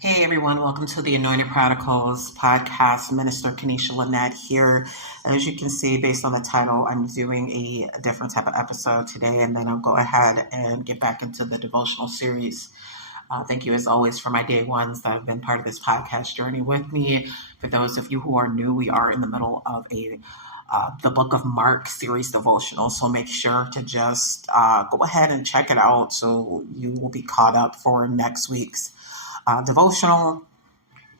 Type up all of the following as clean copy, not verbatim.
Hey everyone, welcome to the Anointed Prodigals Podcast. Minister Kanisha Lynette here. As you can see, based on the title, I'm doing a different type of episode today, and then I'll go ahead and get back into the devotional series. Thank you, as always, for my day ones that have been part of this podcast journey with me. For those of you who are new, we are in the middle of the Book of Mark series devotional, so make sure to just go ahead and check it out so you will be caught up for next week's devotional.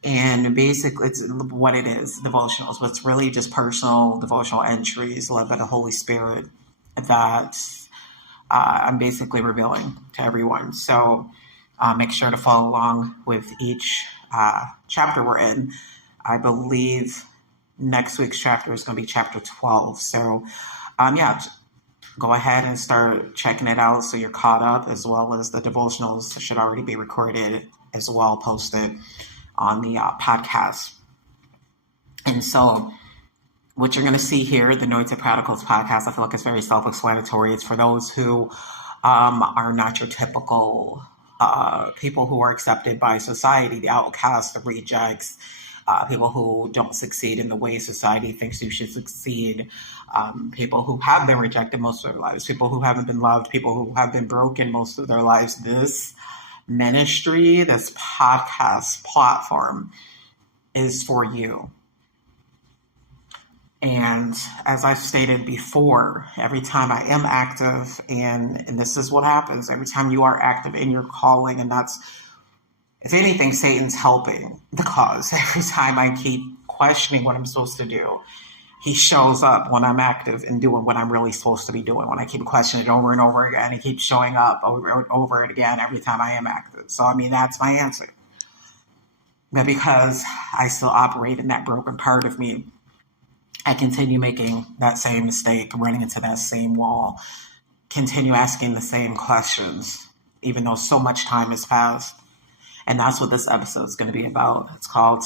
And basically, it's what it is, devotionals, but it's really just personal devotional entries led by the Holy Spirit that I'm basically revealing to everyone. So make sure to follow along with each chapter we're in. I believe next week's chapter is going to be chapter 12. So go ahead and start checking it out so you're caught up, as well as the devotionals should already be recorded as well, posted on the podcast. And so what you're going to see here, the Anointed Prodigals Podcast, I feel like it's very self-explanatory. It's for those who are not your typical people who are accepted by society, the outcasts, the rejects, people who don't succeed in the way society thinks you should succeed, people who have been rejected most of their lives, people who haven't been loved, people who have been broken most of their lives. This ministry, this podcast platform is for you. And as I've stated before, every time I am active, and this is what happens, every time you are active in your calling, and that's, if anything, Satan's helping the cause. Every time I keep questioning what I'm supposed to do, he shows up when I'm active and doing what I'm really supposed to be doing. When I keep questioning it over and over again, he keeps showing up over and again every time I am active. So, that's my answer. But because I still operate in that broken part of me, I continue making that same mistake, running into that same wall, continue asking the same questions, even though so much time has passed. And that's what this episode is going to be about. It's called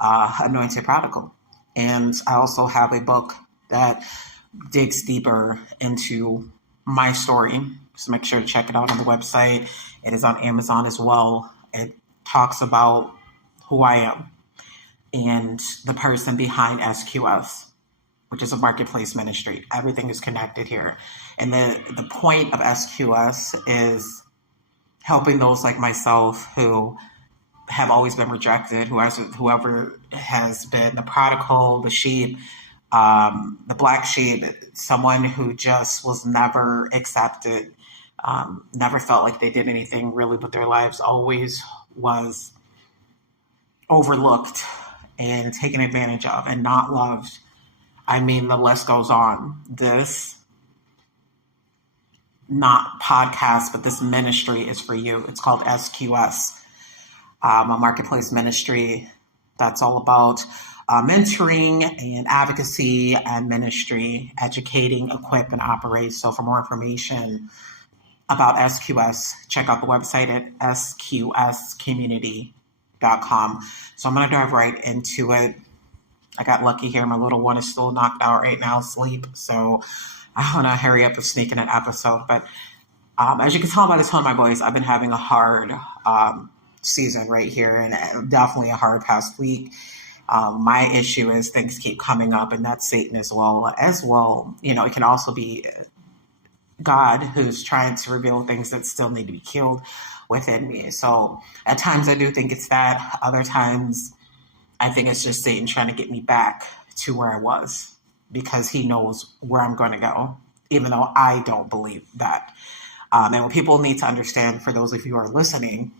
Anointed Prodigal. And I also have a book that digs deeper into my story. So make sure to check it out on the website. It is on Amazon as well. It talks about who I am and the person behind S.Q.S, which is a marketplace ministry. Everything is connected here. And the point of S.Q.S is helping those like myself who have always been rejected, whoever has been the prodigal, the sheep, the black sheep, someone who just was never accepted, never felt like they did anything really with their lives, always was overlooked and taken advantage of and not loved. The list goes on. This, not podcast, but this ministry is for you. It's called S.Q.S, a marketplace ministry that's all about mentoring and advocacy and ministry, educating, equip, and operate. So for more information about S.Q.S, check out the website at sqs.community.com. So I'm going to dive right into it. I got lucky here. My little one is still knocked out right now, asleep. So I want to hurry up and sneak in an episode. But as you can tell by the tone of my voice, I've been having a hard season right here, and definitely a hard past week. My issue is things keep coming up, and that's Satan as well. It can also be God who's trying to reveal things that still need to be killed within me. So at times I do think it's that. Other times I think it's just Satan trying to get me back to where I was, because he knows where I'm going to go, even though I don't believe that. And what people need to understand, for those of you who are listening,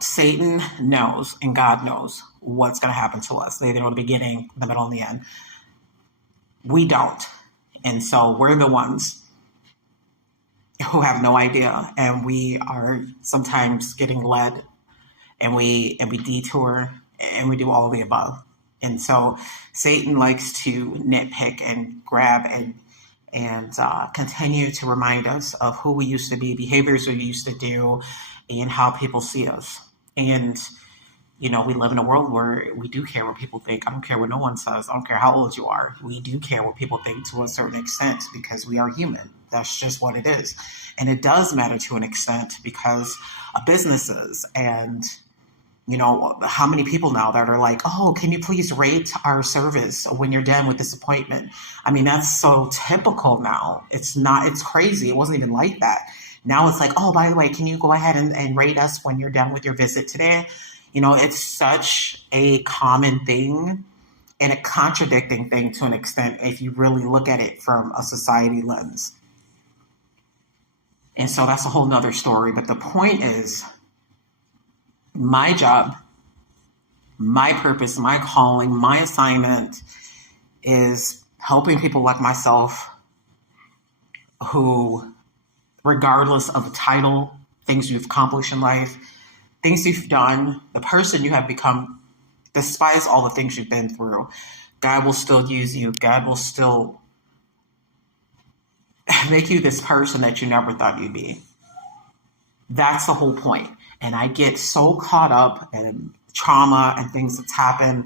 Satan knows and God knows what's going to happen to us. They know the beginning, the middle, and the end. We don't. And so we're the ones who have no idea. And we are sometimes getting led, and we detour, and we do all of the above. And so Satan likes to nitpick and grab and continue to remind us of who we used to be, behaviors we used to do, and how people see us. And, we live in a world where we do care what people think. I don't care what no one says. I don't care how old you are. We do care what people think to a certain extent, because we are human. That's just what it is. And it does matter to an extent because of businesses and, how many people now that are like, oh, can you please rate our service when you're done with this appointment? I mean, that's so typical now. It's crazy. It wasn't even like that. Now it's like, oh, by the way, can you go ahead and rate us when you're done with your visit today? It's such a common thing and a contradicting thing to an extent if you really look at it from a society lens. And so that's a whole nother story. But the point is, my job, my purpose, my calling, my assignment is helping people like myself who, regardless of the title, things you've accomplished in life, things you've done, the person you have become, despite all the things you've been through, God will still use you. God will still make you this person that you never thought you'd be. That's the whole point. And I get so caught up in trauma and things that's happened.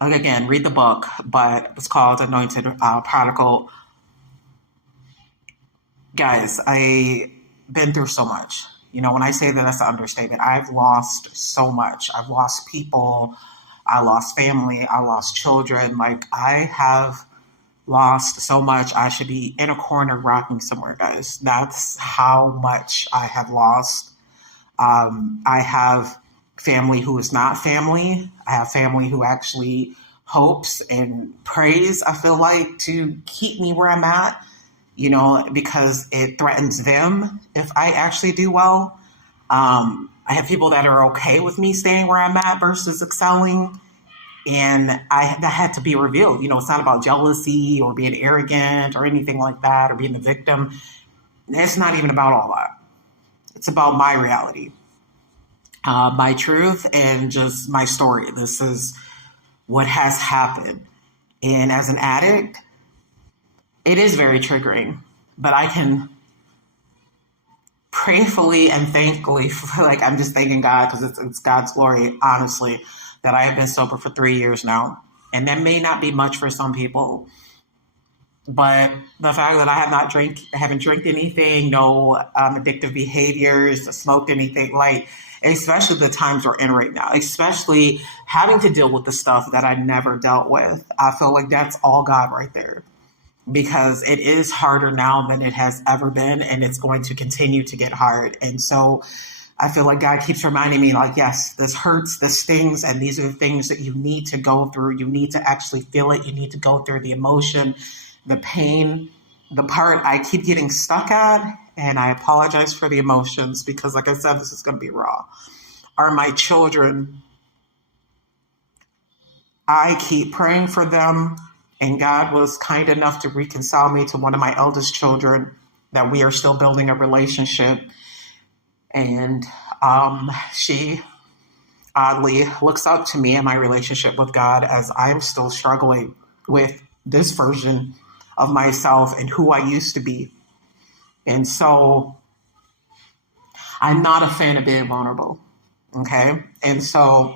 Like, again, read the book, but it's called Anointed Prodigal. Guys, I've been through so much. When I say that, that's an understatement. I've lost so much. I've lost people. I lost family. I lost children. Like, I have lost so much. I should be in a corner rocking somewhere, guys. That's how much I have lost. I have family who is not family. I have family who actually hopes and prays, I feel like, to keep me where I'm at, because it threatens them if I actually do well. I have people that are okay with me staying where I'm at versus excelling. And that had to be revealed. It's not about jealousy or being arrogant or anything like that or being the victim. It's not even about all that. It's about my reality, my truth, and just my story. This is what has happened. And as an addict, it is very triggering, but I can prayerfully and thankfully feel like I'm just thanking God because it's God's glory, honestly, that I have been sober for 3 years now. And that may not be much for some people, but the fact that I haven't drank anything, no addictive behaviors, smoked anything, like, especially the times we're in right now, especially having to deal with the stuff that I never dealt with. I feel like that's all God right there, because it is harder now than it has ever been, and it's going to continue to get hard. And so I feel like God keeps reminding me, like, yes, this hurts, this stings, and these are the things that you need to go through. You need to actually feel it. You need to go through the emotion, the pain, the part I keep getting stuck at. And I apologize for the emotions because, like I said, this is going to be raw. Are my children. I keep praying for them. And God was kind enough to reconcile me to one of my eldest children, that we are still building a relationship. And she oddly looks up to me and my relationship with God as I'm still struggling with this version of myself and who I used to be. And so I'm not a fan of being vulnerable. Okay. And so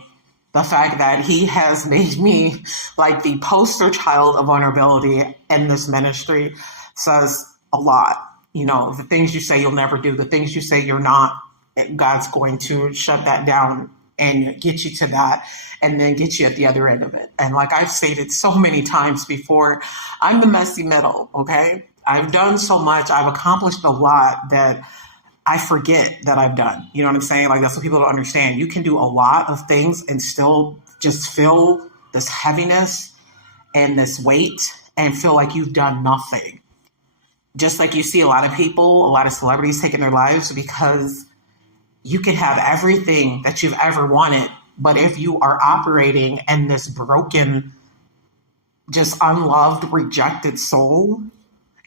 the fact that he has made me like the poster child of vulnerability in this ministry says a lot. The things you say you'll never do, the things you say you're not, God's going to shut that down and get you to that and then get you at the other end of it. And like I've stated so many times before, I'm the messy middle, okay? I've done so much. I've accomplished a lot that I forget that I've done. You know what I'm saying? Like, that's what people don't understand. You can do a lot of things and still just feel this heaviness and this weight and feel like you've done nothing. Just like you see a lot of people, a lot of celebrities taking their lives because you can have everything that you've ever wanted. But if you are operating in this broken, just unloved, rejected soul,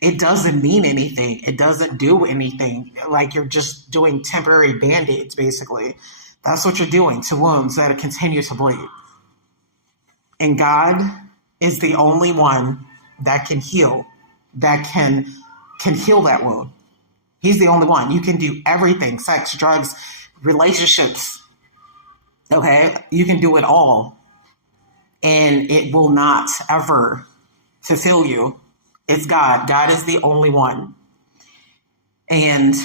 it doesn't mean anything. It doesn't do anything. Like, you're just doing temporary band-aids, basically. That's what you're doing to wounds that continue to bleed. And God is the only one that can heal, that can heal that wound. He's the only one. You can do everything: sex, drugs, relationships. Okay? You can do it all. And it will not ever fulfill you. It's God. God is the only one. And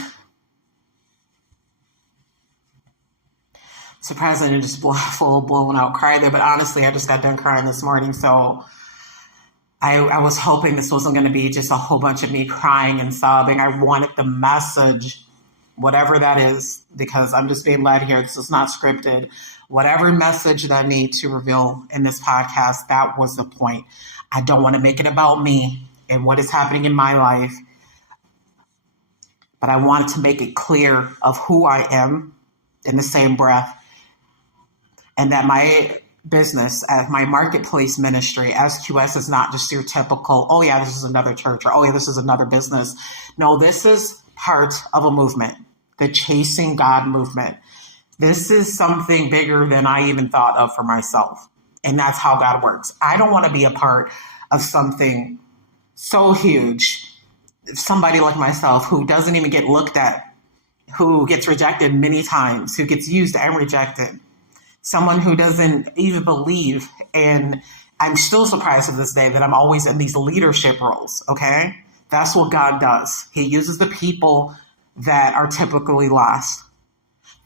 surprised I didn't just full blown out cry there, but honestly, I just got done crying this morning. So I was hoping this wasn't going to be just a whole bunch of me crying and sobbing. I wanted the message, whatever that is, because I'm just being led here. This is not scripted. Whatever message that I need to reveal in this podcast, that was the point. I don't want to make it about me and what is happening in my life, but I wanted to make it clear of who I am in the same breath, and that my business, as my marketplace ministry, S.Q.S, is not just your typical, oh yeah, this is another church, or oh yeah, this is another business. No, this is part of a movement, the Chasing God movement. This is something bigger than I even thought of for myself. And that's how God works. I don't want to be a part of something so huge. Somebody like myself who doesn't even get looked at, who gets rejected many times, who gets used and rejected. Someone who doesn't even believe. And I'm still surprised to this day that I'm always in these leadership roles, okay? That's what God does. He uses the people that are typically last.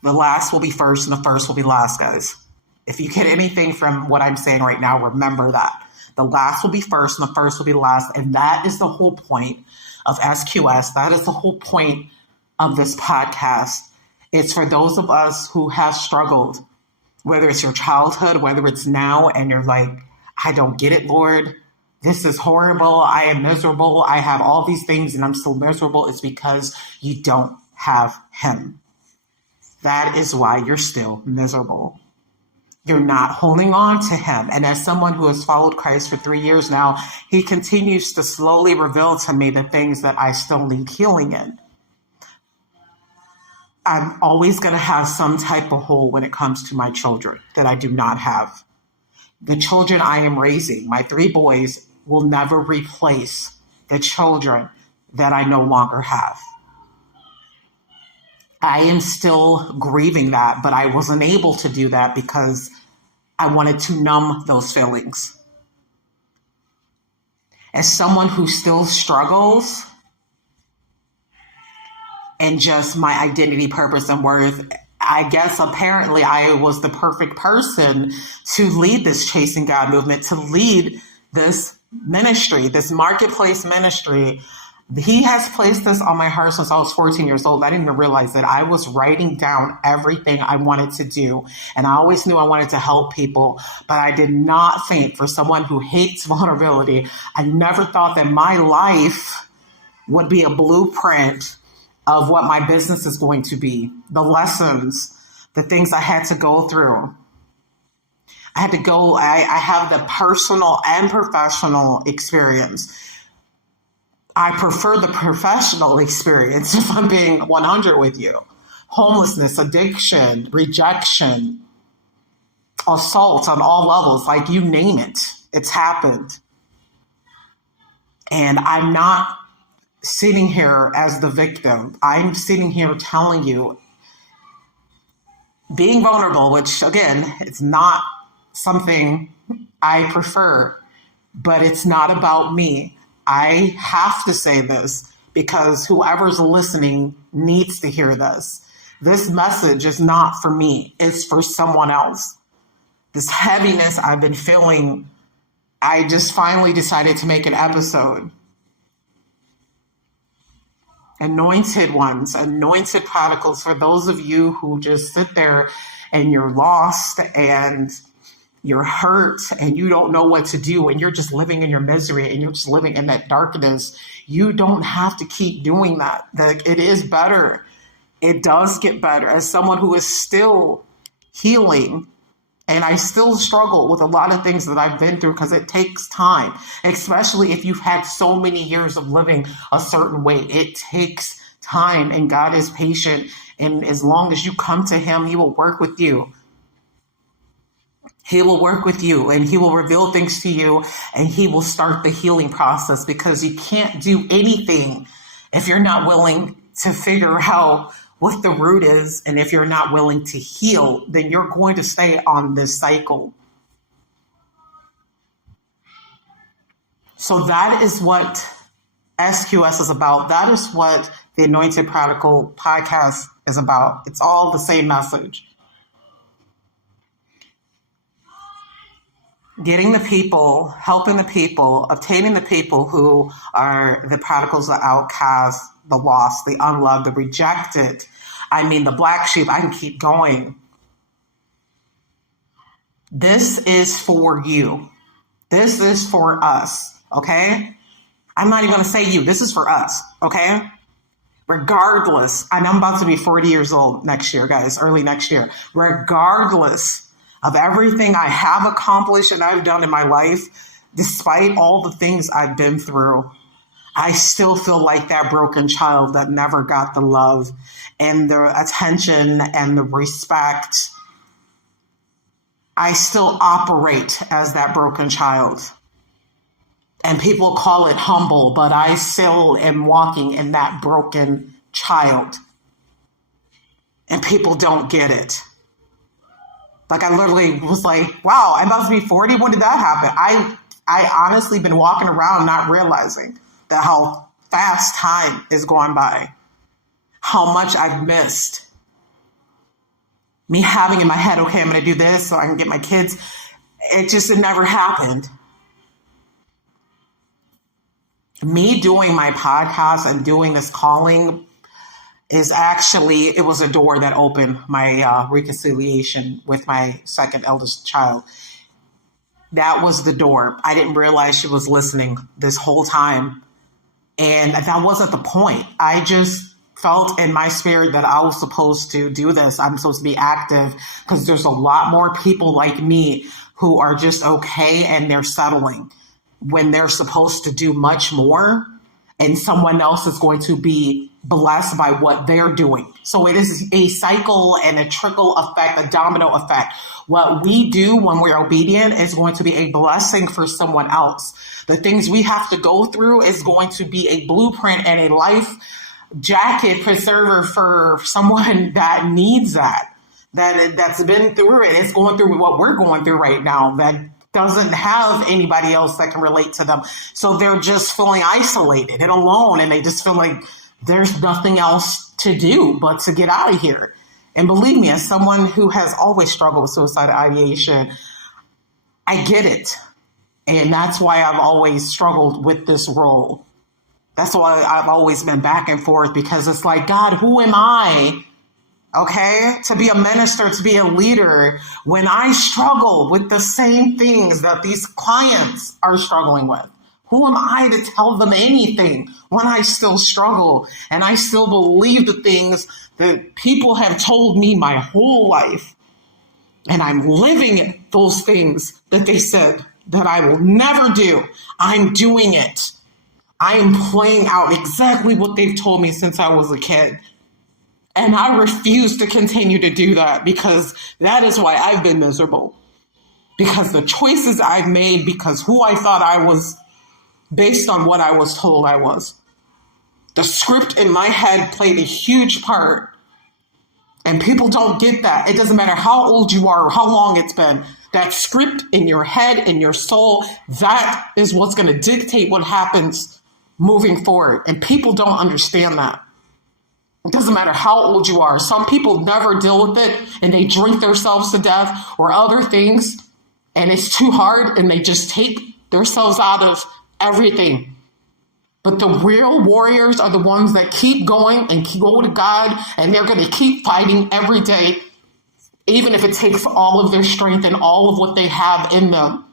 The last will be first and the first will be last, guys. If you get anything from what I'm saying right now, remember that. The last will be first and the first will be last. And that is the whole point of S.Q.S. That is the whole point of this podcast. It's for those of us who have struggled, whether it's your childhood, whether it's now, and you're like, I don't get it, Lord. This is horrible. I am miserable. I have all these things and I'm still miserable. It's because you don't have him. That is why you're still miserable. You're not holding on to him. And as someone who has followed Christ for 3 years now, he continues to slowly reveal to me the things that I still need healing in. I'm always going to have some type of hole when it comes to my children that I do not have. The children I am raising, my 3 boys, will never replace the children that I no longer have. I am still grieving that, but I wasn't able to do that because I wanted to numb those feelings. As someone who still struggles and just my identity, purpose, and worth, I guess apparently I was the perfect person to lead this Chasing God movement, to lead this ministry, this marketplace ministry. He has placed this on my heart since I was 14 years old. I didn't even realize that I was writing down everything I wanted to do. And I always knew I wanted to help people, but I did not think, for someone who hates vulnerability, I never thought that my life would be a blueprint of what my business is going to be, the lessons, the things I had to go through. I have the personal and professional experience. I prefer the professional experience, if I'm being 100 with you. Homelessness, addiction, rejection, assault on all levels, like you name it, it's happened. And I'm not sitting here as the victim. I'm sitting here telling you, being vulnerable, which again, it's not something I prefer, but it's not about me. I have to say this because whoever's listening needs to hear this. This message is not for me. It's for someone else. This heaviness I've been feeling, I just finally decided to make an episode. Anointed ones, anointed prodigals, for those of you who just sit there and you're lost and you're hurt and you don't know what to do and you're just living in your misery and you're just living in that darkness. You don't have to keep doing that. It is better. It does get better. As someone who is still healing, and I still struggle with a lot of things that I've been through because it takes time, especially if you've had so many years of living a certain way. It takes time, and God is patient. And as long as you come to him, he will work with you. He will work with you and he will reveal things to you and he will start the healing process, because you can't do anything if you're not willing to figure out what the root is. And if you're not willing to heal, then you're going to stay on this cycle. So that is what S.Q.S is about. That is what the Anointed Prodigal Podcast is about. It's all the same message. Getting the people, helping the people, obtaining the people who are the prodigals, the outcasts, the lost, the unloved, the rejected. I mean, the black sheep. I can keep going. This is for you. This is for us, okay? I'm not even going to say you. This is for us, okay? Regardless, I know I'm about to be 40 years old next year, guys, early next year. Regardless of everything I have accomplished and I've done in my life, despite all the things I've been through, I still feel like that broken child that never got the love and the attention and the respect. I still operate as that broken child. And people call it humble, but I still am walking in that broken child. And people don't get it. Like, I literally was like, wow, I'm about to be 40. When did that happen? I honestly been walking around not realizing that how fast time is going by, how much I've missed. Me having in my head, okay, I'm going to do this so I can get my kids. It never happened. Me doing my podcast and doing this calling is actually, it was a door that opened my reconciliation with my second eldest child. That was the door. I didn't realize she was listening this whole time. And that wasn't the point. I just felt in my spirit that I was supposed to do this. I'm supposed to be active because there's a lot more people like me who are just okay and they're settling when they're supposed to do much more, and someone else is going to be blessed by what they're doing. So it is a cycle and a trickle effect, a domino effect. What we do when we're obedient is going to be a blessing for someone else. The things we have to go through is going to be a blueprint and a life jacket preserver for someone that needs that's been through it. It's going through what we're going through right now, that doesn't have anybody else that can relate to them. So they're just feeling isolated and alone, and they just feel like there's nothing else to do but to get out of here. And believe me, as someone who has always struggled with suicidal ideation, I get it. And that's why I've always struggled with this role. That's why I've always been back and forth, because it's like, God, who am I? Okay, to be a minister, to be a leader, when I struggle with the same things that these clients are struggling with. Who am I to tell them anything when I still struggle and I still believe the things that people have told me my whole life? And I'm living those things that they said that I will never do. I'm doing it. I am playing out exactly what they've told me since I was a kid. And I refuse to continue to do that, because that is why I've been miserable. Because the choices I've made, because who I thought I was based on what I was told I was. The script in my head played a huge part. And people don't get that. It doesn't matter how old you are or how long it's been. That script in your head, in your soul, that is what's going to dictate what happens moving forward. And people don't understand that. It doesn't matter how old you are. Some people never deal with it and they drink themselves to death or other things, and it's too hard and they just take themselves out of everything. But the real warriors are the ones that keep going and go to God, and they're going to keep fighting every day, even if it takes all of their strength and all of what they have in them.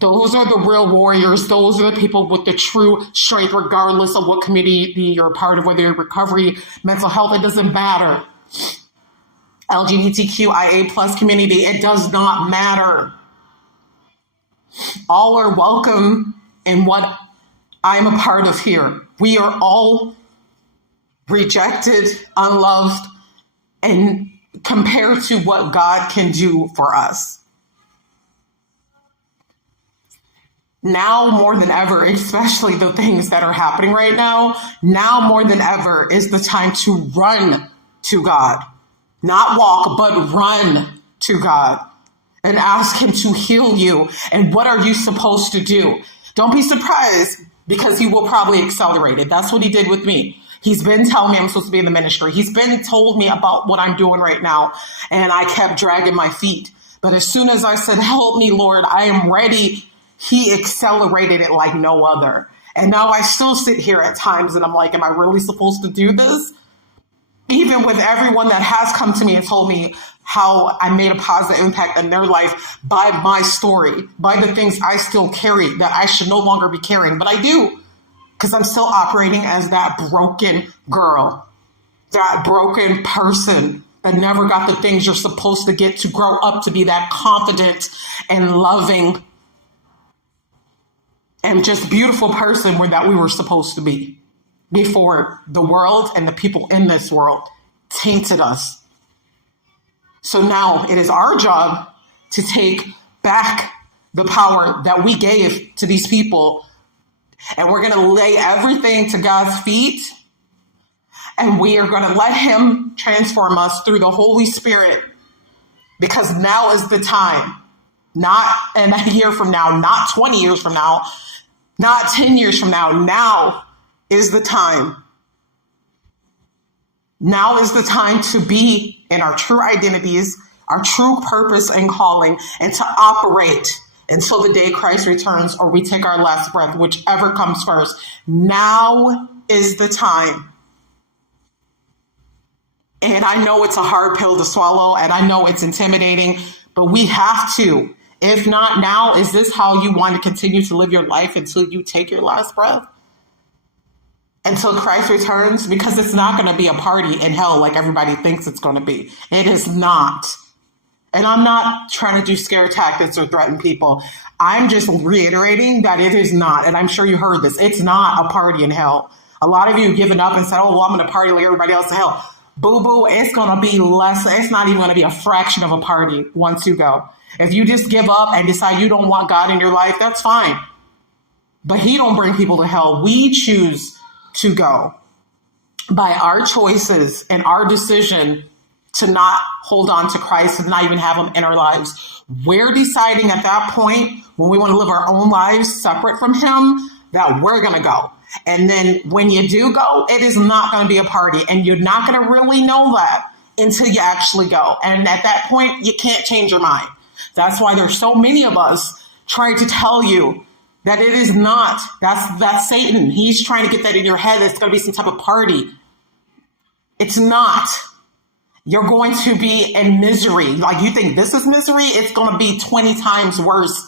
Those are the real warriors. Those are the people with the true strength, regardless of what community you're a part of, whether you're recovery, mental health, it doesn't matter. LGBTQIA plus community, it does not matter. All are welcome in what I'm a part of here. We are all rejected, unloved, and compared to what God can do for us. Now more than ever, especially the things that are happening right now more than ever is the time to run to God. Not walk, but run to God and ask him to heal you. And what are you supposed to do? Don't be surprised, because he will probably accelerate it. That's what he did with me. He's been telling me I'm supposed to be in the ministry. He's been told me about what I'm doing right now. And I kept dragging my feet. But as soon as I said, help me, Lord, I am ready, he accelerated it like no other. And now I still sit here at times and I'm like, am I really supposed to do this? Even with everyone that has come to me and told me how I made a positive impact in their life by my story, by the things I still carry that I should no longer be carrying. But I do, because I'm still operating as that broken girl, that broken person that never got the things you're supposed to get to grow up to be that confident and loving and just beautiful person that we were supposed to be before the world and the people in this world tainted us. So now it is our job to take back the power that we gave to these people, and we're going to lay everything to God's feet, and we are going to let him transform us through the Holy Spirit, because now is the time, not in a year from now, not 20 years from now, not 10 years from now. Now is the time. Now is the time to be in our true identities, our true purpose and calling, and to operate until the day Christ returns or we take our last breath, whichever comes first. Now is the time. And I know it's a hard pill to swallow, and I know it's intimidating, but we have to. If not now, is this how you want to continue to live your life until you take your last breath? Until Christ returns? Because it's not going to be a party in hell like everybody thinks it's going to be. It is not. And I'm not trying to do scare tactics or threaten people. I'm just reiterating that it is not. And I'm sure you heard this. It's not a party in hell. A lot of you have given up and said, oh, well, I'm going to party like everybody else in hell. Boo-boo, it's going to be less. It's not even going to be a fraction of a party once you go. If you just give up and decide you don't want God in your life, that's fine. But he don't bring people to hell. We choose to go by our choices and our decision to not hold on to Christ and not even have him in our lives. We're deciding at that point, when we want to live our own lives separate from him, that we're going to go. And then when you do go, it is not going to be a party, and you're not going to really know that until you actually go. And at that point, you can't change your mind. That's why there's so many of us trying to tell you that it is not. That's Satan. He's trying to get that in your head. It's going to be some type of party. It's not. You're going to be in misery. Like, you think this is misery? It's going to be 20 times worse.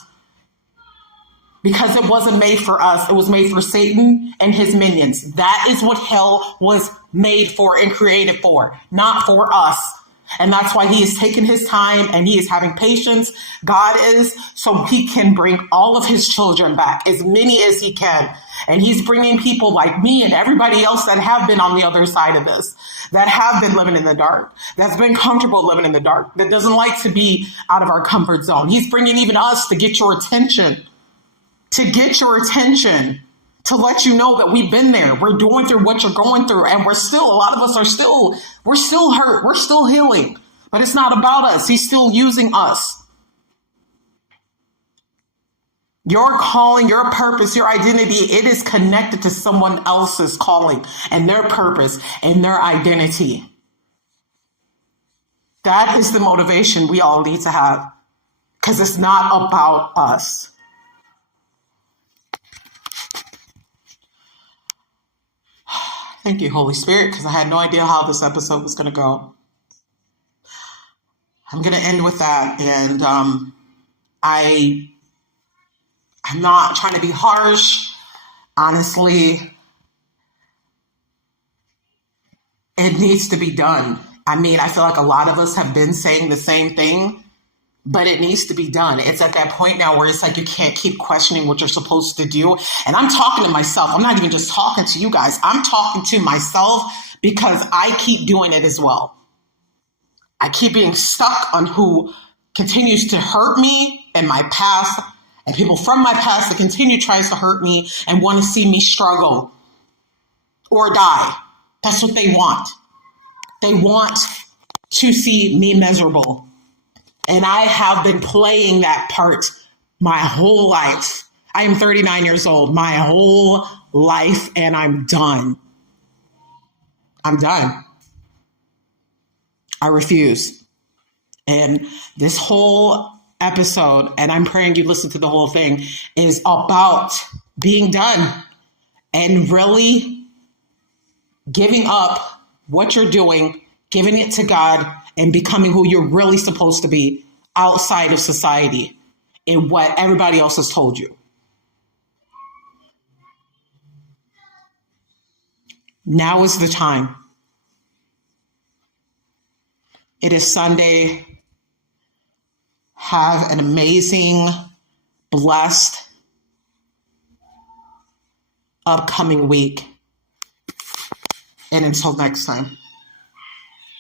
Because it wasn't made for us. It was made for Satan and his minions. That is what hell was made for and created for, not for us. And that's why he is taking his time and he is having patience. God is, so he can bring all of his children back, as many as he can. And he's bringing people like me and everybody else that have been on the other side of this, that have been living in the dark, that's been comfortable living in the dark, that doesn't like to be out of our comfort zone. He's bringing even us to get your attention, to let you know that we've been there. We're going through what you're going through. And we're still, a lot of us we're still hurt. We're still healing. But it's not about us. He's still using us. Your calling, your purpose, your identity, it is connected to someone else's calling and their purpose and their identity. That is the motivation we all need to have, because it's not about us. Thank you, Holy Spirit, because I had no idea how this episode was going to go. I'm going to end with that. And I'm not trying to be harsh. Honestly, it needs to be done. I mean, I feel like a lot of us have been saying the same thing, but it needs to be done. It's at that point now where it's like you can't keep questioning what you're supposed to do. And I'm talking to myself. I'm not even just talking to you guys. I'm talking to myself because I keep doing it as well. I keep being stuck on who continues to hurt me in my past, and people from my past that continue tries to hurt me and want to see me struggle or die. That's what they want. They want to see me miserable. And I have been playing that part my whole life. I am 39 years old, my whole life, and I'm done. I'm done. I refuse. And this whole episode, and I'm praying you listen to the whole thing, is about being done and really giving up what you're doing, giving it to God, and becoming who you're really supposed to be outside of society and what everybody else has told you. Now is the time. It is Sunday. Have an amazing, blessed upcoming week. And until next time.